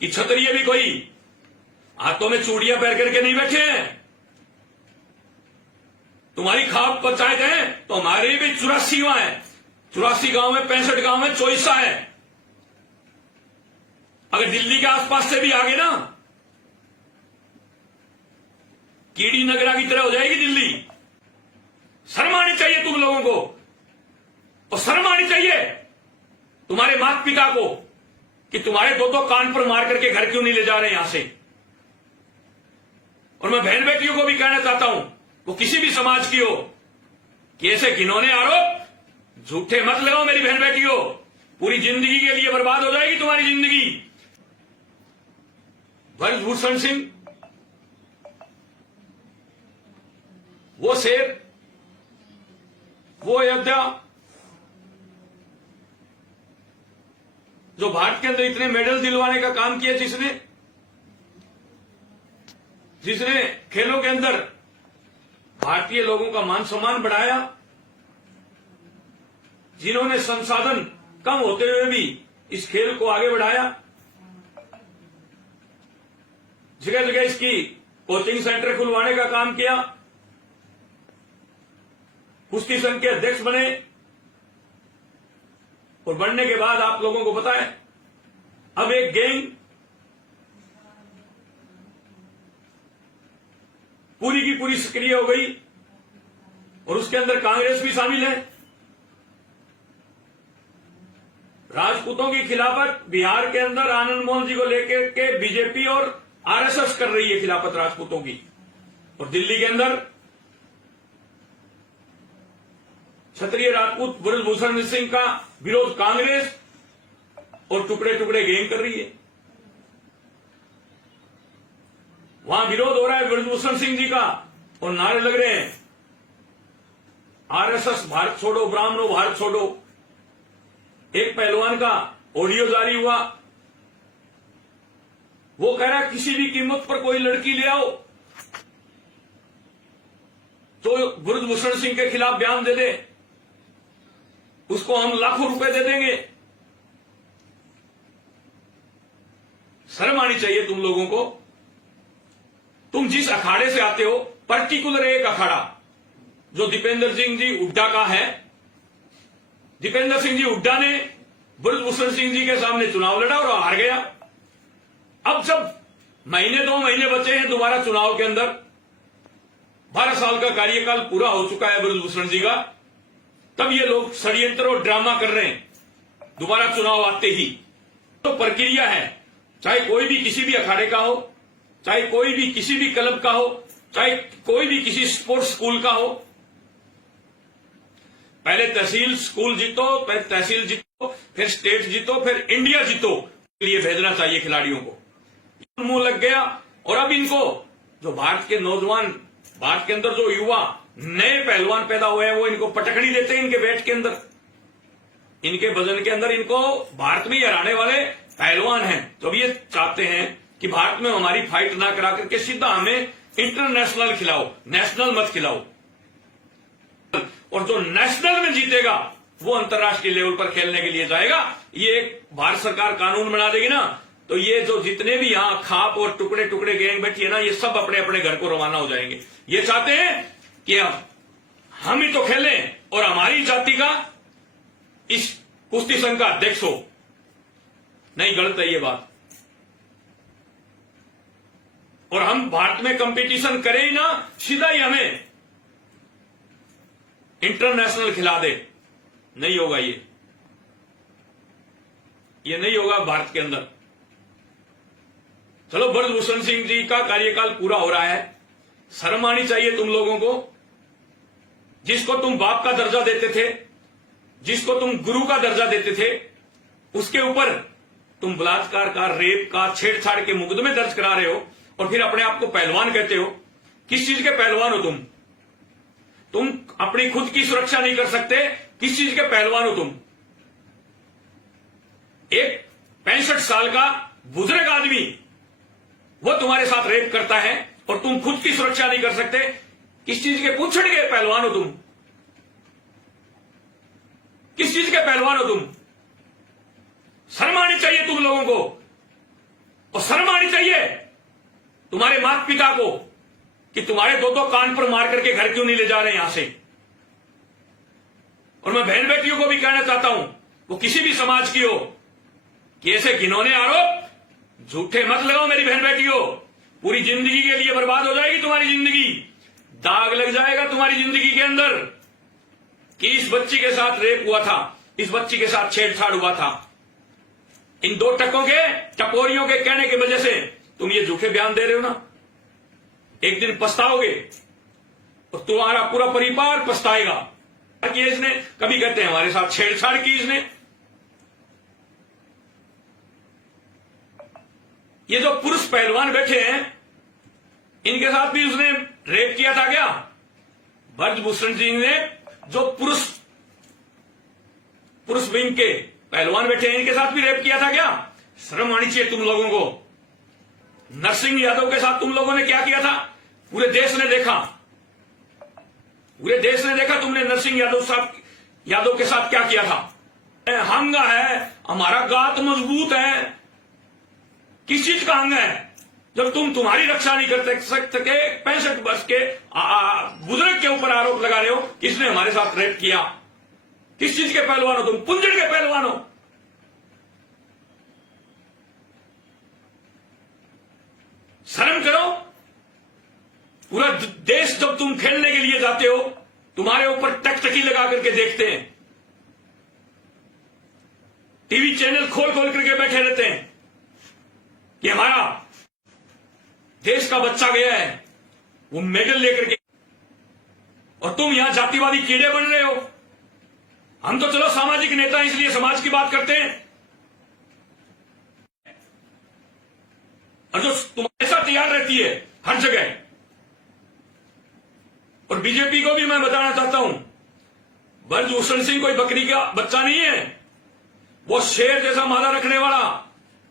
कि क्षत्रिय भी कोई हाथों में चूड़ियां पहन करके नहीं बैठे हैं। तुम्हारी खाप पंचायत है तो हमारे भी 84 है, 84 गांव में, 65 गांव में चोइसा है। अगर दिल्ली के आसपास से भी आगे ना, कीड़ी नगरा की तरह हो जाएगी दिल्ली। शर्म आनी चाहिए तुम लोगों को, और शर्म आनी चाहिए तुम्हारे माता पिता को कि तुम्हारे दो कान पर मार करके घर क्यों नहीं ले जा रहे यहां से। और मैं बहन बेटियों को भी कहना चाहता हूं, वो किसी भी समाज की हो, कि ऐसे घिनौने आरोप झूठे मत लगाओ मेरी बहन बेटियों, पूरी जिंदगी के लिए बर्बाद हो जाएगी तुम्हारी जिंदगी। ब्रजभूषण सिंह वो शेर, वो अयोध्या जो भारत के अंदर इतने मेडल दिलवाने का काम किया, जिसने खेलों के अंदर भारतीय लोगों का मान सम्मान बढ़ाया, जिन्होंने संसाधन कम होते हुए भी इस खेल को आगे बढ़ाया, जगह जगह इसकी कोचिंग सेंटर खुलवाने का काम किया, कुश्ती संघ के अध्यक्ष बने, और बनने के बाद आप लोगों को पता है अब एक गैंग पूरी की पूरी सक्रिय हो गई, और उसके अंदर कांग्रेस भी शामिल है। राजपूतों की खिलाफत बिहार के अंदर आनंद मोहन जी को लेकर के बीजेपी और आरएसएस कर रही है खिलाफत राजपूतों की, और दिल्ली के अंदर क्षत्रिय राजपूत ब्रजभूषण सिंह का विरोध कांग्रेस और टुकड़े टुकड़े गैंग कर रही है। वहां विरोध हो रहा है ब्रजभूषण सिंह जी का, और नारे लग रहे हैं आरएसएस भारत छोड़ो, ब्राह्मणों भारत छोड़ो। एक पहलवान का ऑडियो जारी हुआ, वो कह रहा है किसी भी कीमत पर कोई लड़की ले आओ तो ब्रजभूषण सिंह के खिलाफ बयान दे दे, उसको हम लाखों रुपए दे देंगे। शर्म आनी चाहिए तुम लोगों को। तुम जिस अखाड़े से आते हो, पर्टिकुलर एक अखाड़ा जो दीपेंद्र सिंह जी हुड्डा का है, दीपेंद्र सिंह जी हुड्डा ने ब्रजभूषण सिंह जी के सामने चुनाव लड़ा और हार गया। अब जब महीने 2 महीने बचे हैं दोबारा चुनाव के अंदर, 12 साल का कार्यकाल पूरा हो चुका है ब्रजभूषण जी का, तब ये लोग षड्यंत्र और ड्रामा कर रहे हैं दोबारा चुनाव आते ही। तो प्रक्रिया है, चाहे कोई भी किसी भी अखाड़े का हो, चाहे कोई भी किसी भी क्लब का हो, चाहे कोई भी किसी स्पोर्ट्स स्कूल का हो, पहले तहसील स्कूल जीतो, फिर तहसील जीतो, फिर स्टेट जीतो, फिर इंडिया जीतो, लिए भेजना चाहिए खिलाड़ियों को। मुंह लग गया, और अब इनको जो भारत के नौजवान, भारत के अंदर जो युवा नए पहलवान पैदा हुए हैं, वो इनको पटकनी देते हैं इनके वेट के अंदर, इनके वजन के अंदर, इनको भारत में हराने वाले पहलवान हैं। तो अब ये चाहते हैं कि भारत में हमारी फाइट ना करा करके सीधा हमें इंटरनेशनल खिलाओ, नेशनल मत खिलाओ, और जो नेशनल में जीतेगा वो अंतर्राष्ट्रीय लेवल पर खेलने के लिए जाएगा। ये एक भारत सरकार कानून बना देगी ना, तो ये जो जितने भी यहां खाप और टुकड़े टुकड़े गैंग बैठी है ना, ये सब अपने अपने घर को रवाना हो जाएंगे। ये चाहते हैं कि हम ही तो खेलें और हमारी जाति का इस कुश्ती संघ का अध्यक्ष हो। नहीं, गलत है ये बात। और हम भारत में कंपटीशन करें ही ना, सीधा ही हमें इंटरनेशनल खिला दे, नहीं होगा ये नहीं होगा भारत के अंदर। चलो, ब्रजभूषण सिंह जी का कार्यकाल पूरा हो रहा है, शर्म आनी चाहिए तुम लोगों को। जिसको तुम बाप का दर्जा देते थे, जिसको तुम गुरु का दर्जा देते थे, उसके ऊपर तुम बलात्कार का, रेप का, छेड़छाड़ के मुकदमे दर्ज करा रहे हो, और फिर अपने आप को पहलवान कहते हो। किस चीज के पहलवान हो तुम अपनी खुद की सुरक्षा नहीं कर सकते, किस चीज के पहलवान हो तुम? एक 65 साल का बुजुर्ग आदमी वो तुम्हारे साथ रेप करता है और तुम खुद की सुरक्षा नहीं कर सकते, किस चीज के पूछड़ के पहलवान हो तुम? किस चीज के पहलवान हो तुम? शर्म आनी चाहिए तुम लोगों को। और शर्म आनी चाहिए तुम्हारे माता पिता को कि तुम्हारे दो कान पर मार करके घर क्यों नहीं ले जा रहे यहां से। और मैं बहन बेटियों को भी कहना चाहता हूं, वो किसी भी समाज की हो, कि ऐसे घिनौने आरोप झूठे मत लगाओ मेरी बहन बेटियों। पूरी जिंदगी के लिए बर्बाद हो जाएगी तुम्हारी जिंदगी, दाग लग जाएगा तुम्हारी जिंदगी के अंदर कि इस बच्ची के साथ रेप हुआ था, इस बच्ची के साथ छेड़छाड़ हुआ था। इन दो टकों के टपोरियों के कहने की वजह से तुम ये झूठे बयान दे रहे हो ना, एक दिन पछताओगे और तुम्हारा पूरा परिवार पछताएगा कि इसने, कभी कहते हैं हमारे साथ छेड़छाड़ की इसने। ये जो पुरुष पहलवान बैठे हैं इनके साथ भी उसने रेप किया था क्या? ब्रजभूषण सिंह ने, जो पुरुष विंग के पहलवान बैठे हैं इनके साथ भी रेप किया था क्या? शर्म आनी चाहिए तुम लोगों को। नरसिंह यादव के साथ तुम लोगों ने क्या किया था? पूरे देश ने देखा, पूरे देश ने देखा तुमने नरसिंह यादव के साथ क्या किया था। हंगा है, हमारा गात मजबूत है। किस चीज का हंगा है जब तुम्हारी रक्षा नहीं कर सकते? 65 वर्ष के बुजुर्ग के ऊपर आरोप लगा रहे हो किसने हमारे साथ रेप किया। किस चीज के पहलवान हो तुम? पुंजड़ के पहलवान हो। शर्म करो। पूरा देश जब तुम खेलने के लिए जाते हो तुम्हारे ऊपर टकटकी लगा करके देखते हैं, टीवी चैनल खोल खोल करके बैठे रहते हैं कि हमारा देश का बच्चा गया है वो मेडल लेकर के, और तुम यहां जातिवादी कीड़े बन रहे हो। हम तो चलो सामाजिक नेता हैं इसलिए समाज की बात करते हैं, और जो तुम्हारे साथ तैयार रहती है हर जगह। और बीजेपी को भी मैं बताना चाहता हूं, ब्रजभूषण सिंह कोई बकरी का बच्चा नहीं है, वो शेर जैसा मादा रखने वाला,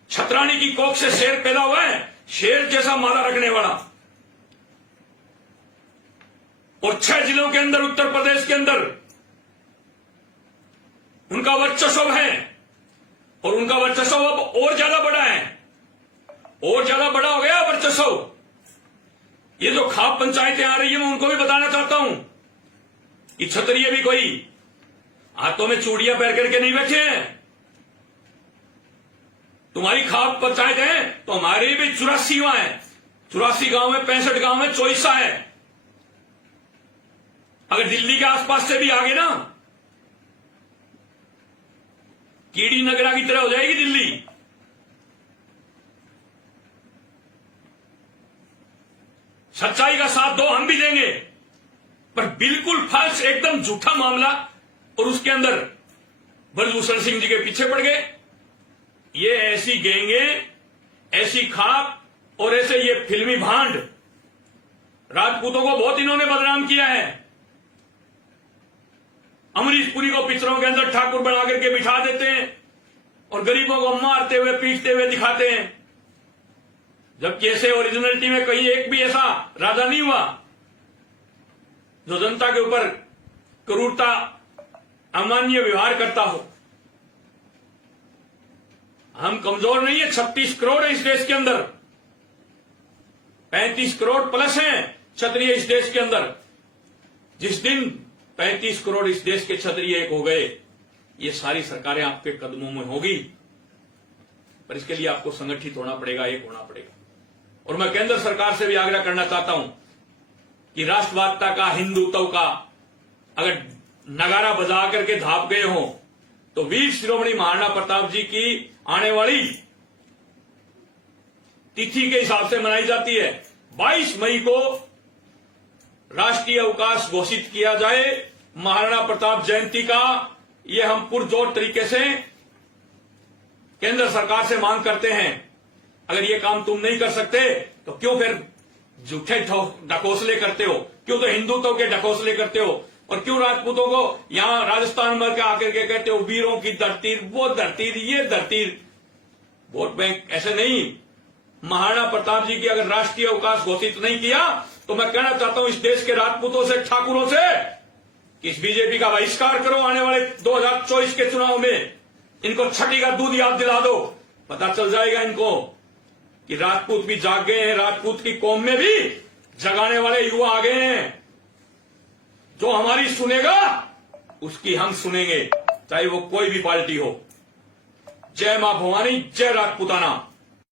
छतरानी की कोख से शेर पैदा हुआ है, शेर जैसा मादा रखने वाला। और 6 जिलों के अंदर उत्तर प्रदेश के अंदर उनका वर्चस्व है, और उनका वर्चस्व अब और ज्यादा बड़ा है, और ज्यादा बड़ा हो गया वर्चस्व। ये जो खाप पंचायतें आ रही है मैं उनको भी बताना चाहता हूं कि क्षत्रिय भी कोई हाथों में चूड़ियां पहन करके नहीं बैठे हैं। तुम्हारी खाप पंचायत है तो हमारे भी 84 वहां है, 84 गांव में, 65 गांव में चोइसा है। अगर दिल्ली के आसपास से भी आगे ना, कीड़ी नगरा की तरह हो जाएगी दिल्ली। सच्चाई का साथ दो, हम भी देंगे, पर बिल्कुल फर्स्ट एकदम झूठा मामला, और उसके अंदर ब्रजभूषण सिंह जी के पीछे पड़ गए। ये ऐसी गैंगे, ऐसी खाप और ऐसे ये फिल्मी भांड राजपूतों को बहुत इन्होंने बदनाम किया है। अमरीश पुरी को पिक्चरों के अंदर ठाकुर बना करके बिठा देते हैं और गरीबों को मारते हुए पीटते हुए दिखाते हैं, जबकि ऐसे ओरिजिनलिटी में कहीं एक भी ऐसा राजा नहीं हुआ जो जनता के ऊपर क्रूरता, अमानवीय व्यवहार करता हो। हम कमजोर नहीं है, 36 करोड़ है इस देश के अंदर, 35 करोड़ प्लस हैं क्षत्रिय इस देश के अंदर। जिस दिन 35 करोड़ इस देश के क्षत्रिय एक हो गए, ये सारी सरकारें आपके कदमों में होगी, पर इसके लिए आपको संगठित होना पड़ेगा, एक होना पड़ेगा। और मैं केंद्र सरकार से भी आग्रह करना चाहता हूं कि राष्ट्रवादिता का, हिंदुत्व का अगर नगारा बजा करके धाप गए हो तो वीर शिरोमणि महाराणा प्रताप जी की आने वाली तिथि के हिसाब से मनाई जाती है। 22 मई को राष्ट्रीय अवकाश घोषित किया जाए महाराणा प्रताप जयंती का। यह हम पुरजोर तरीके से केंद्र सरकार से मांग करते हैं। अगर ये काम तुम नहीं कर सकते तो क्यों फिर झूठे ढकोसले करते हो? क्यों तो हिंदुत्व के ढकोसले करते हो? और क्यों राजपूतों को यहां राजस्थान में आकर के कहते हो वीरों की धरती, वो धरती, ये धरती? वोट बैंक ऐसे नहीं। महाराणा प्रताप जी की अगर राष्ट्रीय अवकाश घोषित नहीं किया तो मैं कहना चाहता हूं इस देश के राजपूतों से, ठाकुरों से कि इस बीजेपी का बहिष्कार करो। आने वाले 2024 के चुनाव में इनको छठी का दूध याद दिला दो, पता चल जाएगा इनको कि राजपूत भी जाग गए हैं, राजपूत की कौम में भी जगाने वाले युवा आ गए हैं। जो हमारी सुनेगा उसकी हम सुनेंगे, चाहे वो कोई भी पार्टी हो। जय मां भवानी, जय राजपूताना।